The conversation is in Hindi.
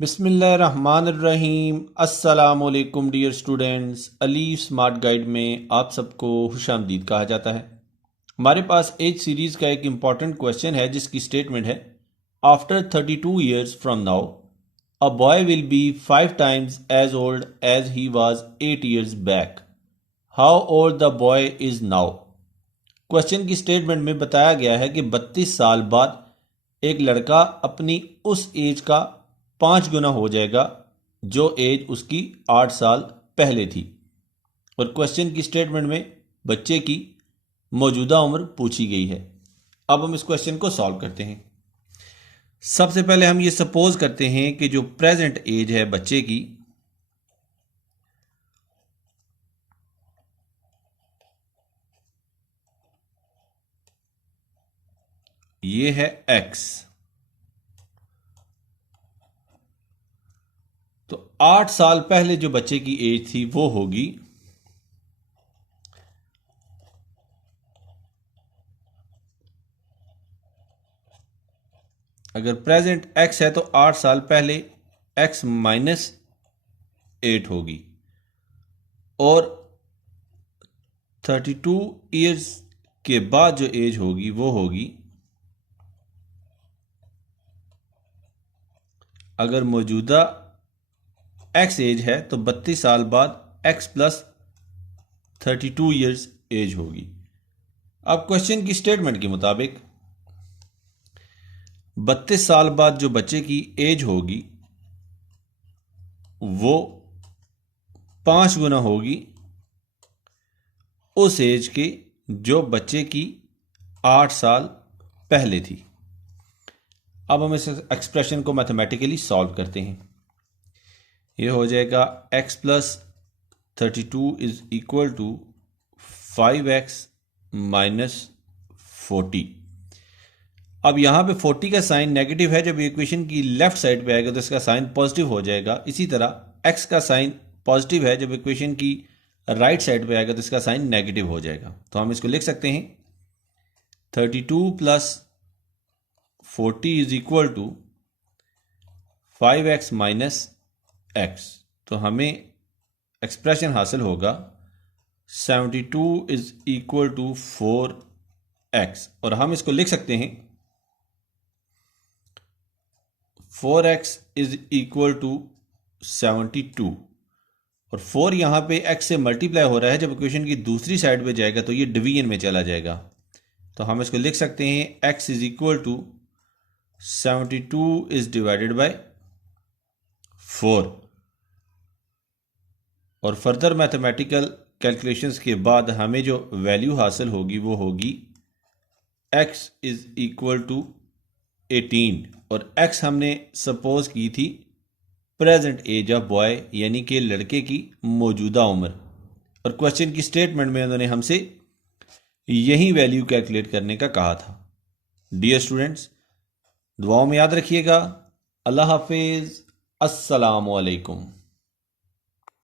बिस्मिल्लाहिर्रहमानिर्रहीम। अस्सलाम वालेकुम dear students. Alif smart guide में आप सबको खुशामदीद कहा जाता है। हमारे पास एज सीरीज़ का एक इम्पॉर्टेंट क्वेश्चन है जिसकी स्टेटमेंट है, after 32 years from now a boy will be 5 times as old as he was 8 years back. How old the boy is now. Question की स्टेटमेंट में बताया गया है कि 32 साल बाद एक लड़का अपनी उस एज का 5 गुना हो जाएगा जो एज उसकी 8 साल पहले थी। और क्वेश्चन की स्टेटमेंट में बच्चे की मौजूदा उम्र पूछी गई है। अब हम इस क्वेश्चन को सॉल्व करते हैं। सबसे पहले हम ये सपोज करते हैं कि जो प्रेजेंट एज है बच्चे की, ये है x। तो 8 साल पहले जो बच्चे की एज थी वो होगी, अगर प्रेजेंट x है तो 8 साल पहले x माइनस 8 होगी। और 32 ईयर्स के बाद जो एज होगी वो होगी, अगर मौजूदा x एज है तो 32 साल बाद x प्लस 32 ईयर्स एज होगी। अब क्वेश्चन की स्टेटमेंट के मुताबिक 32 साल बाद जो बच्चे की एज होगी वो 5 गुना होगी उस एज के जो बच्चे की 8 साल पहले थी। अब हम इस एक्सप्रेशन को मैथमेटिकली सॉल्व करते हैं। ये हो जाएगा x plus 32 is equal to 5x minus 40। अब यहां पे 40 का साइन नेगेटिव है, जब इक्वेशन की लेफ्ट साइड पे आएगा तो इसका साइन पॉजिटिव हो जाएगा। इसी तरह x का साइन पॉजिटिव है, जब इक्वेशन की राइट साइड पे आएगा तो इसका साइन नेगेटिव हो जाएगा। तो हम इसको लिख सकते हैं 32 plus 40 is equal to 5x minus x। तो हमें एक्सप्रेशन हासिल होगा 72 इज इक्वल टू 4x। और हम इसको लिख सकते हैं 4x इज इक्वल टू 72। और 4 यहां पे x से मल्टीप्लाई हो रहा है, जब इक्वेशन की दूसरी साइड पे जाएगा तो ये डिवीजन में चला जाएगा। तो हम इसको लिख सकते हैं x is equal to 72 is divided by 4। और फर्दर मैथमेटिकल कैलकुलेशंस के बाद हमें जो वैल्यू हासिल होगी वो होगी x इज इक्वल टू 18। और x हमने सपोज की थी प्रेजेंट एज ऑफ बॉय, यानी कि लड़के की मौजूदा उम्र। और क्वेश्चन की स्टेटमेंट में उन्होंने हमसे यही वैल्यू कैलकुलेट करने का कहा था। डियर स्टूडेंट्स, दुआओं में याद रखिएगा। अल्लाह हाफिज। अस्सलाम वालेकुम।